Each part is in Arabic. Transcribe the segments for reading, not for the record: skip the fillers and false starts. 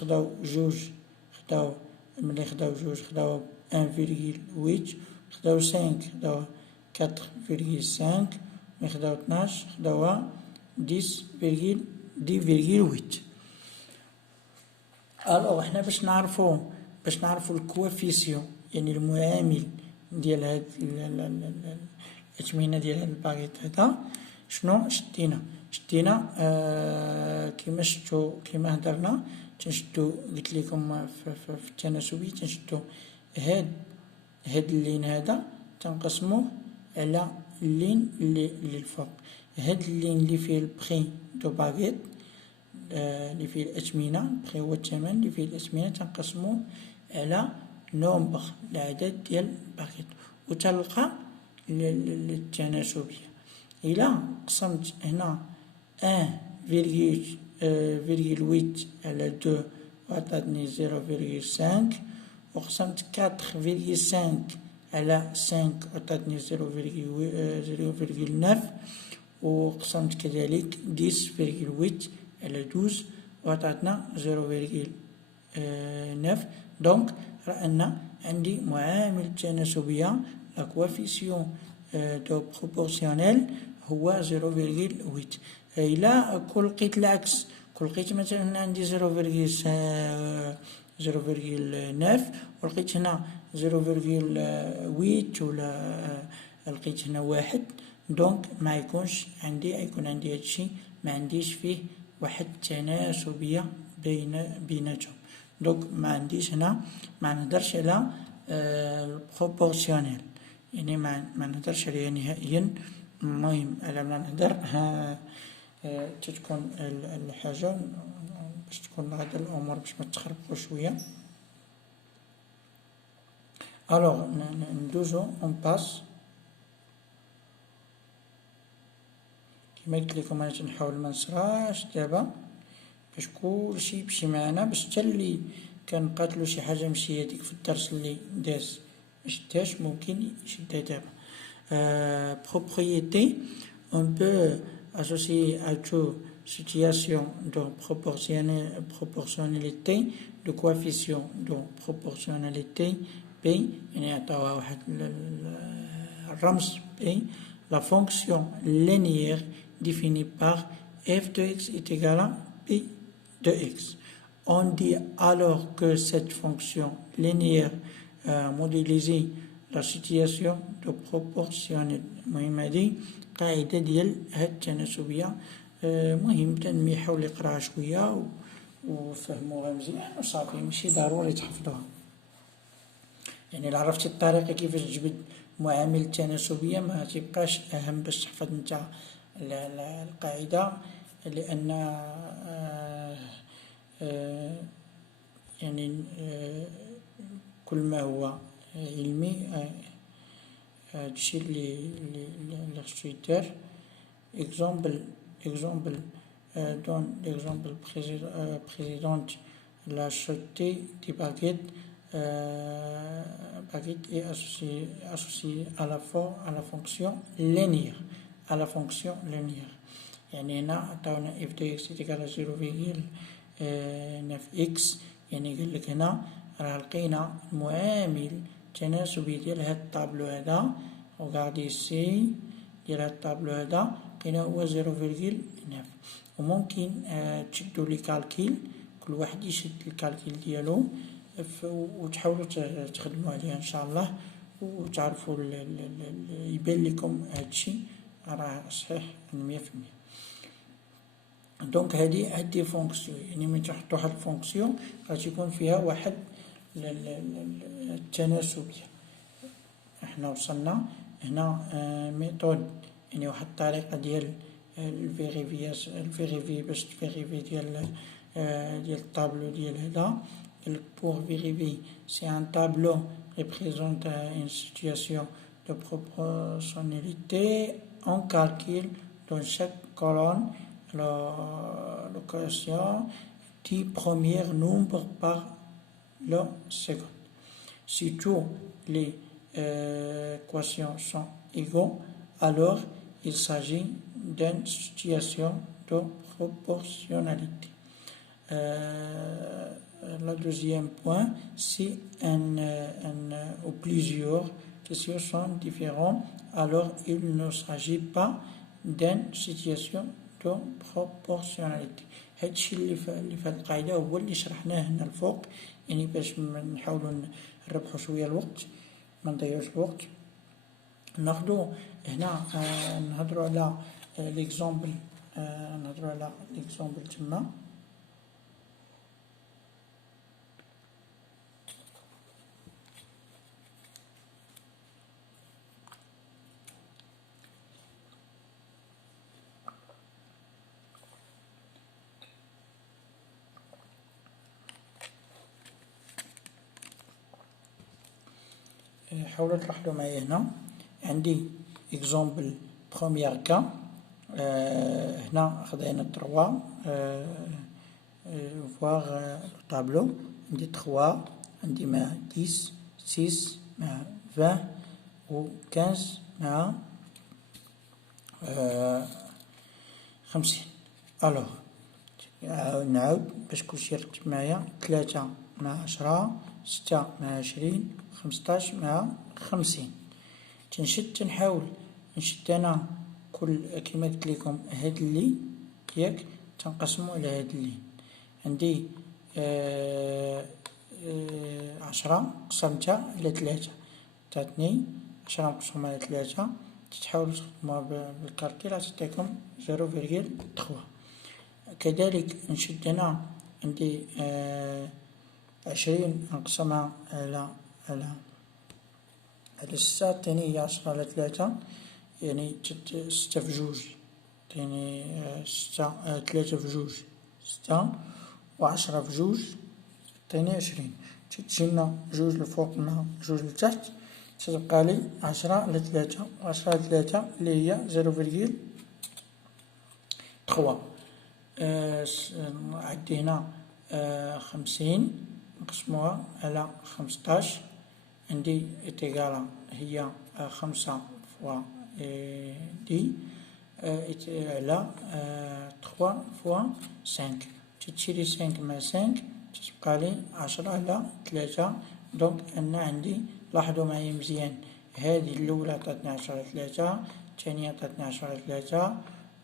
خداو جوج خداو ملي خداو جوج خداو 1,8 خداو 5 خداو 4,5 ملي خداو 12 خداوها 10,8. الوغ حنا باش نعرفو الكوافيسيون يعني المعامل ديال هاد الأثمنة ديال هاد الباغيط هذا شنو شدينا كيما شفتو كيما هدرنا تنشدو قلت لكم في التناسبية تنشدو هاد اللين هذا تنقسموه على اللين اللي الفوق. هاد اللين اللي فيه البخي دو باغيط اللي فيه الأثمنة البخي هو الثمن اللي فيه الأثمنة تنقسموه على نومبر العدد ديال الباغيط وتلقى التناسبية. إلا قسمت هنا 1,8 على 2 وعطاتني 0,5 وقسمت 4,5 على 5 وعطاتني 0,9 وقسمت كذلك 10,8 على 12 وعطاتنا 0,9. دونك رأينا عندي معامل التناسبية لا كوافيسيون دو بروبورسيونيل هو 0,8. إلا كل لقيت العكس كل لقيت مثلا هنا عندي 0,9 ولقيت هنا 0,8 ولا لقيت هنا 1 دونك ما يكونش عندي يكون عندي هادشي ما عنديش فيه واحد التناسبية بيناتهم. دونك ما عنديش هنا ما نهدرش على البروبورسيونيل يعني ما نهدرش عليها نهائيا. المهم على ما نهدر تتكون الحاجة باش تكون هاد الأمور باش ما تخربقو شوية. الوغ ندوزو اون باس كيما قلت لكم انا تنحاول ما نسراش دابا باش كلشي يمشي معنا باش حتى اللي كنقاتلو شي حاجة ماشي هاديك في الدرس اللي داز مشداش ممكن يشدها دابا. Propriété, on peut associer à toute situation de proportionnalité de coefficient de proportionnalité P يعني عطاوها واحد الرمز P la fonction linéaire définie par f de x est égal à P de x. On dit alors que cette fonction linéaire modélisée la situation de proportionnel. المهم هادي قاعدة ديال هاد التناسبية مهم تنمي حاول يقراها شوية وفهموها مزيان وصافي ماشي ضروري تحفظوها. يعني إلا عرفتي الطريقة كيفاش تجبد معامل التناسبية ما تبقاش أهم باش تحفظ نتا القاعدة لأن يعني كل ما هو علمي هادشي اللي خصو يدار. exemple donne l'exemple précédent la acheté des baguettes est associée à la fonction linéaire يعني هنا عطاونا f de x تيكال 0,9x يعني قالك هنا راه لقينا معامل تناسبي ديال هاد الطابلو هذا وغادي سي ديال هاد الطابلو هذا لقينا هو 0,9 وممكن تشدو لي كالكيل كل واحد يشد الكالكيل ديالو وتحاولوا تخدموا عليها ان شاء الله وتعرفوا يبان لكم هادشي راه صحيح 100%. دونك هادي فونكسيون يعني ملي تحطوا واحد الفونكسيون غادي يكون فيها واحد التناسبية. احنا وصلنا هنا ميثود يعني واحد الطريقة ديال الفيريفي باش تفيريفي ديال الطابلو ديال هذا. pour vérifier si un tableau représente une situation de proportionnalité on calcule dans chaque colonne l'allocation du premier nombre par le second. Si tous les équations sont égaux, alors il s'agit d'une situation de proportionnalité. le deuxième point, si ou plusieurs questions sont différentes, alors il ne s'agit pas d'une situation de proportionnalité. هذا الشيء اللي في هذه القاعدة هو اللي شرحناه هنا الفوق، يعني باش نحاولوا نربحوا شوية الوقت، ما نضيعوش الوقت. ناخدو هنا نهضروا على ليكزامبل، تما. حاولوا تلاحظوا معايا هنا عندي اكزومبل بروميير كا. هنا خدينا 3 فواغ طابلو، عندي 3 عندي مع 10 6 مع 20 و 15 مع 50. الوغ نعاود باش كلشي يركز معايا، 3 مع 10 6 مع 20 15 مع 50. تنحاول نشد انا كل كيما قلت لكم هاد اللي ياك تنقسمو على هاد اللي عندي 10 قسمتها على 3 تعطيني 10 مقسوم على 3. تحاولوا تخدموها بالكالكيل تعطيكم 0.3. كذلك نشد هنا عندي 20 نقسمها على 6 تعطيني هي 10 على 3، يعني 6 في جوج تعطيني 6 3 في جوج 6 و10 في جوج تعطيني 20. تجينا جوج لفوق مع جوج لتحت، تبقى لي 10 على 3 10 على 3 اللي هي 0.3. عندي هنا 50 نقسموها على 15، عندي إتيغالا هي 5 فوا دي على 3 فوا 5. تشيلي 5 مع 5 تبقى لي 10 على 3. دونك أنا عندي، لاحظوا معايا مزيان، هذه الأولى عطاتني 10 على 3، الثانية عطاتني 10 على 3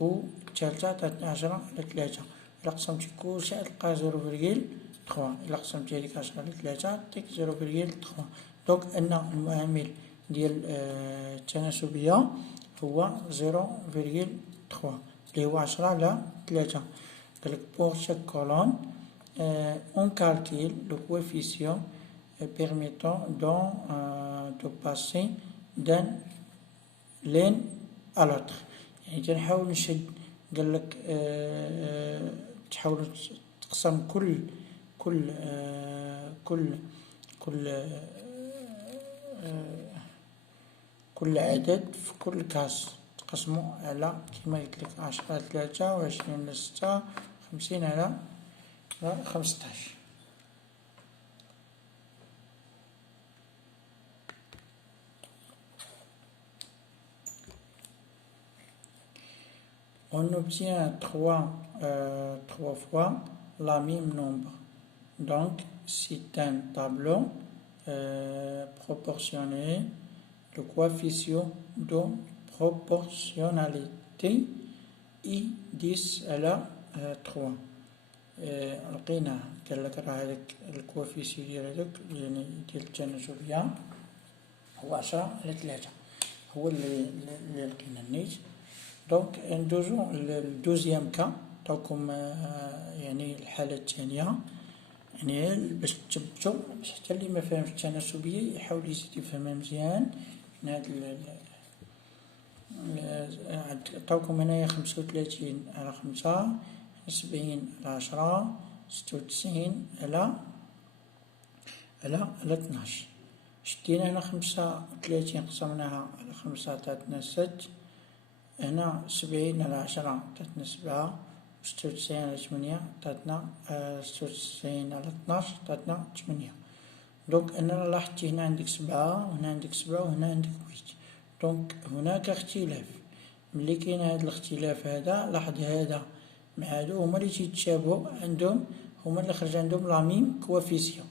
و الثالثة عطاتني 10 على 3. إلا قسمتي كلشي تلقى 0.3. إلا قسمتي هذيك 10 على 3 تعطيك 0.3. دونك أن المعامل ديال التناسبية هو 0.3 اللي هو 10 على 3. قالك pour chaque colonne on calcule le coefficient permettant de passer d'un l'un à l'autre. يعني تنحاول نشد، قالك تحاول تقسم كل عدد في كل كاس تقسمو على كيما قلت لك 10 على 3 و 20 على 6 50 على 15. On obtient 3 fois la même nombre. Donc, c'est un tableau proportionné. Le coefficient de proportionnalité est 10 على 3. لقينا قالك راه هذاك الكوفيسيون ديال هذاك يعني ديال التناسبية هو 10 على 3، هو اللي لقينا النيت. دونك ندوزو للدوزيام كا، عطاوكم يعني الحالة الثانية، يعني باش تثبتو، باش حتى اللي ما فاهمش التناسبية يحاول يزيد يفهمها مزيان. من هاد عطاوكم هنايا 35 على 5 70 على 10 96 على 12. شدينا هنا 35 قسمناها على 5 عطاتنا 6، هنا 70 على 10 عطاتنا 7 و96 على 8 عطاتنا 96 على 12 عطاتنا 8. دونك أنا لاحظتي هنا عندك 7 وهنا عندك 7 وهنا عندك 8. دونك هناك اختلاف. ملي كاين هذا الاختلاف هذا، لاحظ هذا مع هادو هما اللي تيتشابهو عندهم، هما اللي خرج عندهم لا ميم كوافيسيون.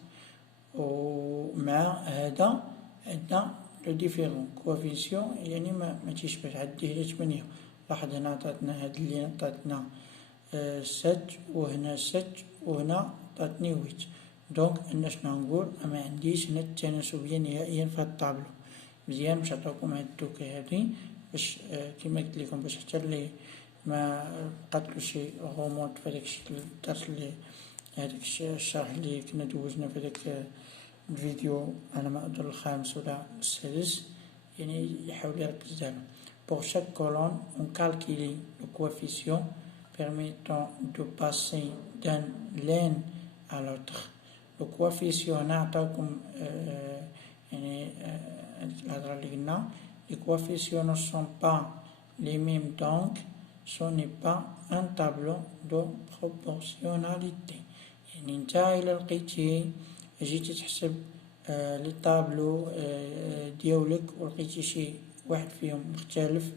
ومع هذا عندنا لو ديفيرون كوافيسيون، يعني ما تيشبهش. عندي هنا 8. لاحظ هنا عطاتنا هاد اللي عطاتنا 7 وهنا 7 وهنا عطاتني 8. دونك انا شنو نقول؟ ما عنديش هنا التناسبيه نهائيا في هاد الطابلو. مزيان باش نعطيكم هاد الدوكا هادي باش كيما قلت لكم باش حتى اللي ما بقاتلو شي غومونط في هداك الدرس اللي هداك الشرح اللي كنا دوزنا في هداك الفيديو على ما أظن الخامس ولا السادس، يعني يحاول يركز دابا. Pour chaque colonne, on calcule le coefficient permettant de passer d'un ligne à l'autre. Le coefficient نعطيكم يعني الهضرة اللي قلنا les coefficients ne sont pas les mêmes, donc ce n'est pas un tableau de proportionnalité. يعني نتا إلا لقيتي جيتي تحسب لي طابلو ديالك ولقيتي شي واحد فيهم مختلف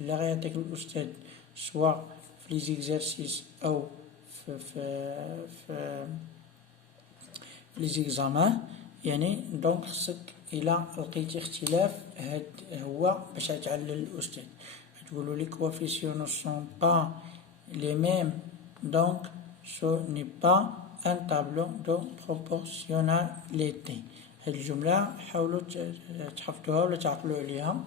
اللي غيعطيك الأستاذ سواء في لي زيكزارسيس أو في لي زيكزامان، يعني دونك خصك إلا لقيتي اختلاف هاد هو باش تعلل الأستاذ. تقولوا لي coefficients ne sont pas les mêmes, donc ce n'est pas un tableau de proportionnalité. هاد الجملة حاولوا تحفظوها ولا تعقلوا عليها.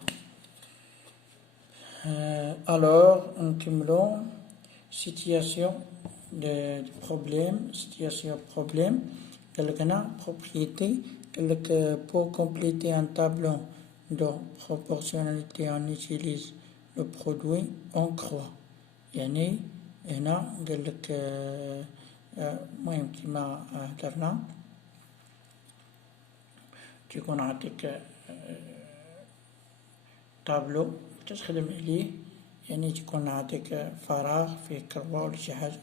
alors نكملو situation de problème. قالك هنا propriété، قالك pour compléter un tableau de proportionnalité on utilise le produit en croix. يعني هنا قالك مهم كيما هدرنا تيكون عطيك طابلو تخدم عليه، يعني تكون عطيك فراغ فيه كربة ولا شي حاجة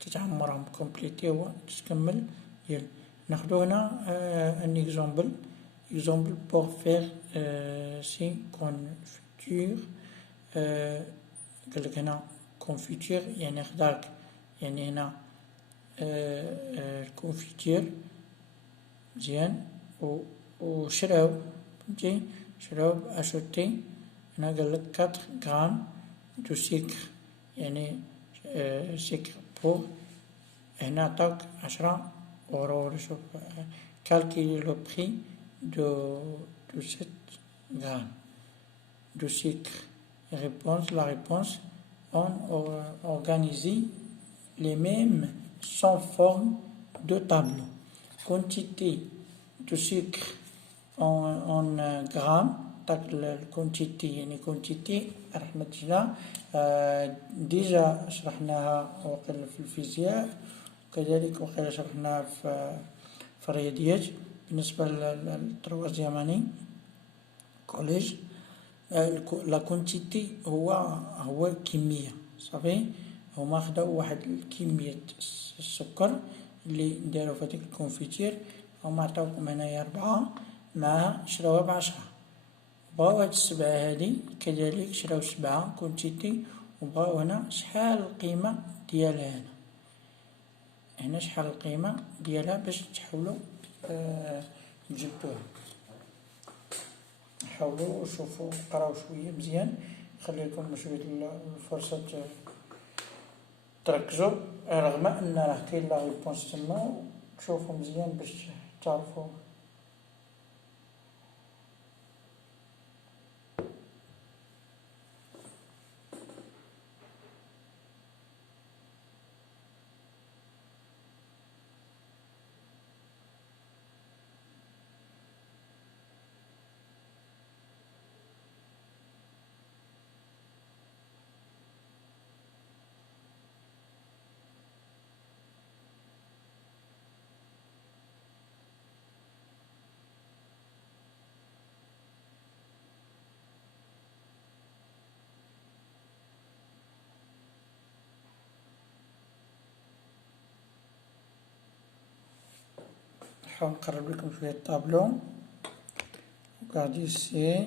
تتعمرهم كومبليتي هو تكمل ديال. ناخدو هنا ان اكزومبل بور فيغ سي كونفيتور. قالك هنا كونفيتور يعني خداك، يعني هنا الكونفيتور مزيان وشراو فهمتي شراو اشوتي. هنا قالك 4 غرام دو سكر، يعني سكر بور. هنا عطاوك 10 اورو. شوف calculer le prix de 7 grammes de sucre. La réponse, on organise les mêmes sans forme de tableau. Quantité de sucre en grammes. La quantité يعني quantité رحمة الله ديجا شرحناها وقيل في الفيزياء، وكذلك وقيل شرحناها في الرياضيات بالنسبة للتروازياماني كوليج. لا كونتيتي هو كمية صافي. هما خداو واحد الكمية السكر اللي دارو في هاديك الكونفيتير، هما عطاوكم هنايا 4 معاها شراوها ب10. بغاو هاد 7 هادي كذلك شراو 7 كونتيتي، وبغاو هنا شحال القيمة ديالها. هنا شحال القيمة ديالها باش تحاولوا تجبدوها. حاولوا شوفوا قراو شوية مزيان، خليكم شوية الفرصة تركزوا، رغم ان راه كاين لا ريبونس تما. تشوفوا مزيان باش تعرفوا. نحاول نقرب لكم شوية الطابلو. Regardez ici.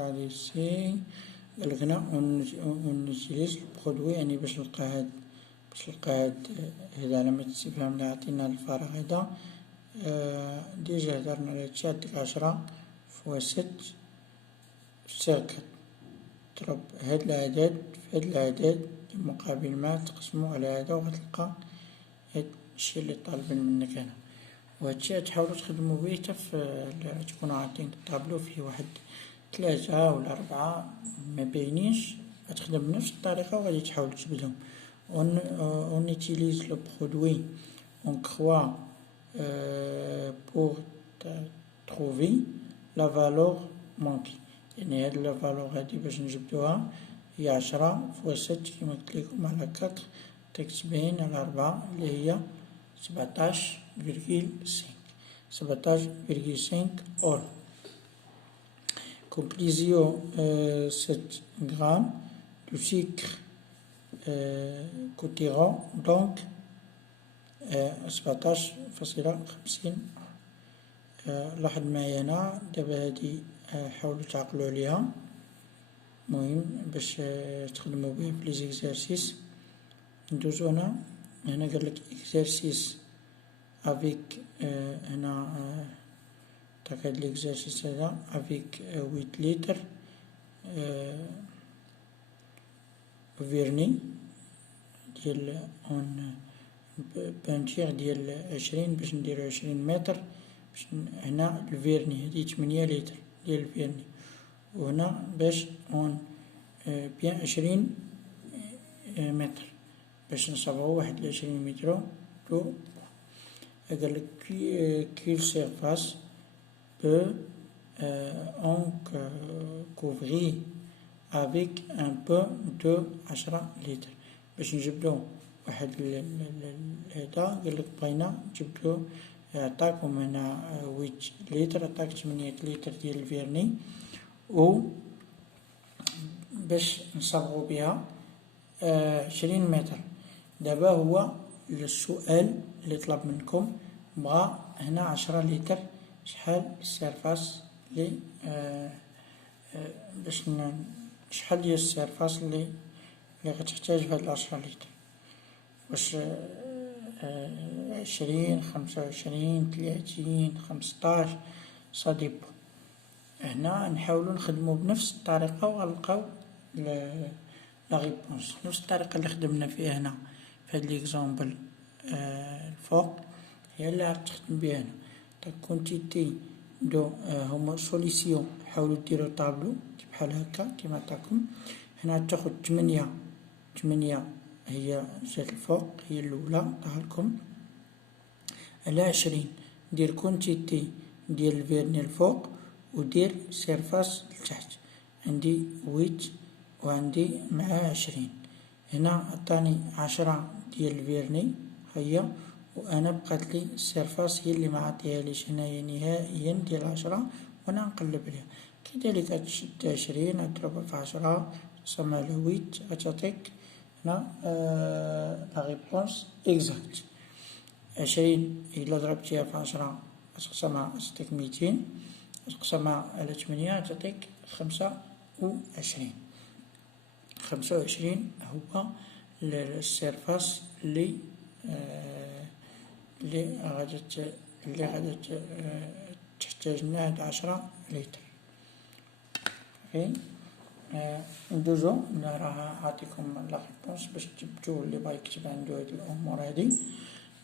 عليه سي. قالك هنا اون نوتيليز برودوي، يعني باش نلقى هاد علامة الاستفهام اللي عطينا الفراغ هذا. ديجا هدرنا على هادشي. عندك 10 فوا 6 سيركل، تضرب هاد الأعداد في هاد الأعداد مقابل ما تقسمو على هذا وغتلقى هادشي اللي طالبين منك هنا. وهادشي غتحاولو تخدمو بيه حتى تكونو عاطين الطابلو فيه واحد 3 ولا 4 مباينينش، غتخدم بنفس الطريقة وغادي تحاول تجبدهم. on utilise le produit, on croit pour trouver la valeur manquée. يعني هاد لا فالور هادي باش نجبدوها هي 10 فوا 6 كيما قلت لكم على 4 تكتبين على 4 اللي هي 17,5 أورو. Conclusion, 7 grammes de sucre coûteront donc 17.50. لاحظ معايا هنا دابا هادي حاولوا تعقلوا عليها، مهم باش تخدموا بيه في لي زيكزارسيس. ندوزو هنا قالك اكزارسيس افيك، هنا تاك هاد ليكزارسيس هذا افيك 8 لتر فيرني ديال اون بانتيغ ديال 20 باش نديرو 20 متر. باش هنا الفيرني هادي 8 لتر ديال الفيرني، وهنا باش اون بيان 20 متر باش نصبغو 21 متر دو. قالك كيل سيرفاس بو اون كوفري افيك ان بو دو 10 لتر. باش نجبدو واحد هدا قالك بغينا نجبدو، عطاكم هنا 8 لتر، عطاك 8 لتر ديال الفيرني، و باش نصبغو بها 20 متر. دابا هو السؤال اللي طلب منكم بغا هنا 10 لتر، شحال السيرفاس اللي باش شحال ديال السيرفاس اللي غتحتاج في هاد 10 لتر؟ واش 20 25 30 15 صديب. هنا نحاولو نخدمو بنفس الطريقة وغنلقاو لا ريبونس نفس الطريقة اللي خدمنا فيها هنا في هاد ليكزامبل الفوق، هي اللي راك تخدم بها هنا. تا كونتيتي دو هما سوليسيون، حاولو ديرو طابلو بحال هكا كيما عطاكم هنا. تاخد 8 هي جات الفوق هي الأولى طاهلكم على 20. دير كونتيتي ديال الفيرني الفوق ودير سيرفاس لتحت. عندي 8 وعندي مع 20. هنا عطاني 10 ديال الفيرني هي، وانا بقات لي السيرفاس هي اللي ما عطيهاليش هنايا نهائيا ديال 10 وانا نقلب عليها. كذلك تشد 20 تضربها في 10 تقسم على 8 غتعطيك هنا لا ريبونس اكزاكت. 20 إلا ضربتيها في 10 تقسمها تعطيك 200، تقسمها على 8 تعطيك 25. 25 هو السيرفاس اللي غادي تحتاج لنا هاد 10 لتر. ندوزو راه عطيكم لا ريبونس باش تجبدو اللي بغا يكتب عندو هاد الامور هادي.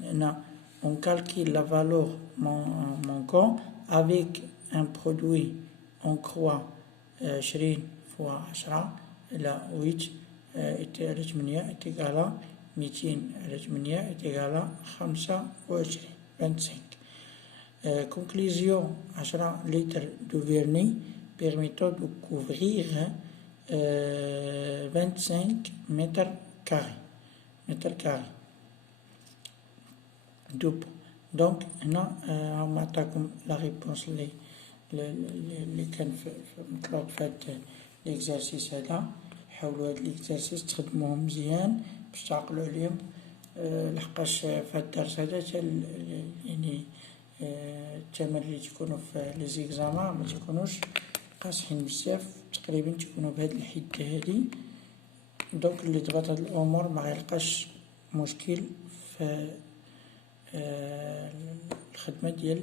هنا on calcule la valeur manquant avec un produit on croit 20 fois 10 إلى 8 على 8 إتيكالا 200 على 8 إتيكالا 25. Conclusion 10 لتر de vernis permettant de couvrir 25 متر كاري دوب. دونك هنا هما عطاكم لا ريبونس اللي كان مطلوب في هاد ليكزارسيس هذا. حاولوا هاد ليكزارسيس تخدموهم مزيان باش تعقلوا عليهم، لحقاش في هاد الدرس هذا يعني التمارين اللي تكونوا في لي زيكزامان ما تكونوش قاصحين بزاف. تقريبا تكونوا بهاد الحدة هادي. دوك اللي تبغى هاد الأمور ما غيلقاش مشكل في الخدمة ديال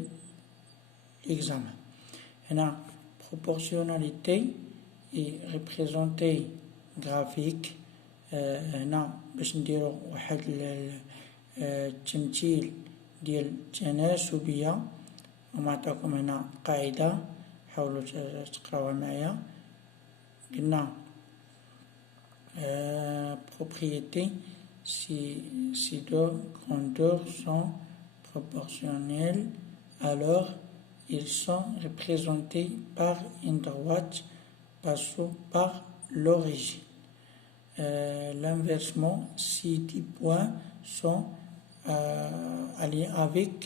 l'examen. هنا proportionnalité et représentée graphique. هنا باش نديرو واحد التمثيل ديال التناسبية، ومعطاكم هنا قاعدة حاولوا تقراوها معايا. قلنا propriété si deux grandeurs sont proportionnelles, alors ils sont représentés par une droite passant par l'origine. L'inversement, si 10 points sont alliés avec